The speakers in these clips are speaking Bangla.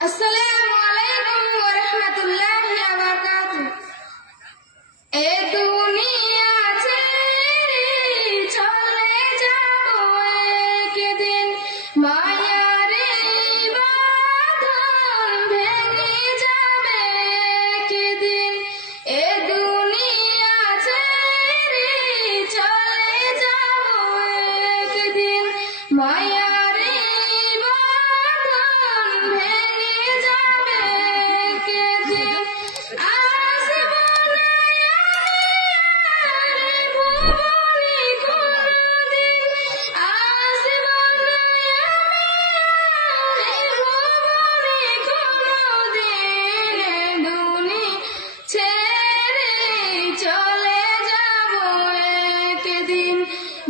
আসসালামু আলাইকুম ওয়া রাহমাতুল্লাহি ওয়া বারাকাতুহু। এ দুনিয়া ছেড়ে চলে যাব একদিন, মায়ার বাঁধন ভেঙে যাবে একদিন। এ দুনিয়া ছেড়ে চলে যাব একদিন, মায়ার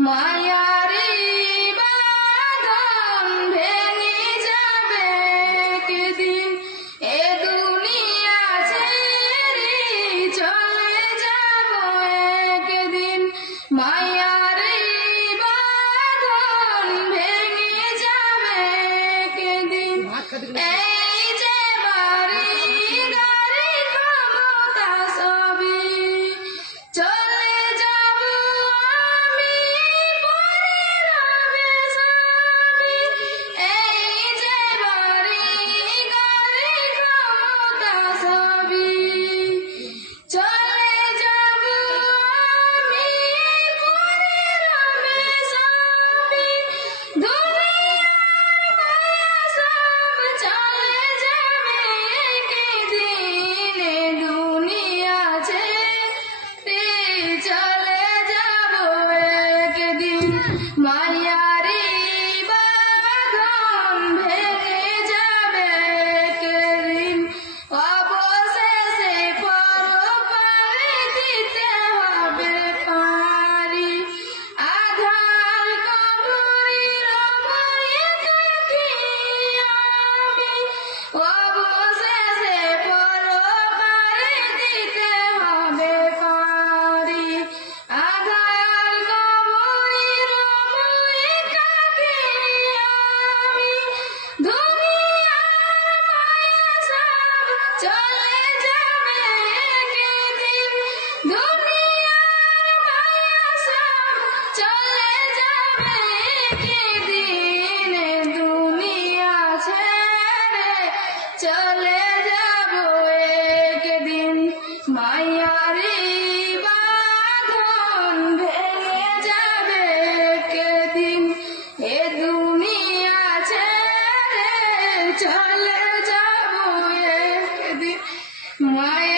মায়ারে বাঁধন ভেঙে যাবে একদিন। এ দুনিয়া ছেড়ে চলে যাব একদিন, মায়ারে বাঁধন ভেঙে যাবে একদিন। এই যে বাড়ি গাড়ি ক্ষমতা সবই চলে যাব আমি, মায়ারে বাঁধন ভেঙে যাবে একদিন। অবশেষে পরপারে দিতে হবে পারি, আধার কবরের ভয়ে থাকি আমি। অবশেষে পরপারে দিতে হবে পারি, আধার কবরের ভয়ে থাকি আমি। দুনিয়ার মায়া সব চলে যাবে একদিন, দুনিয়ার মায়া সব চলে যাবে একদিন। দুনিয়া ছেড়ে চলে যাব একদিন, মায়ারে বাঁধন ভেঙে যাবে একদিন। এ দুনিয়া ছেড়ে চলে যাব একদিন, মায়া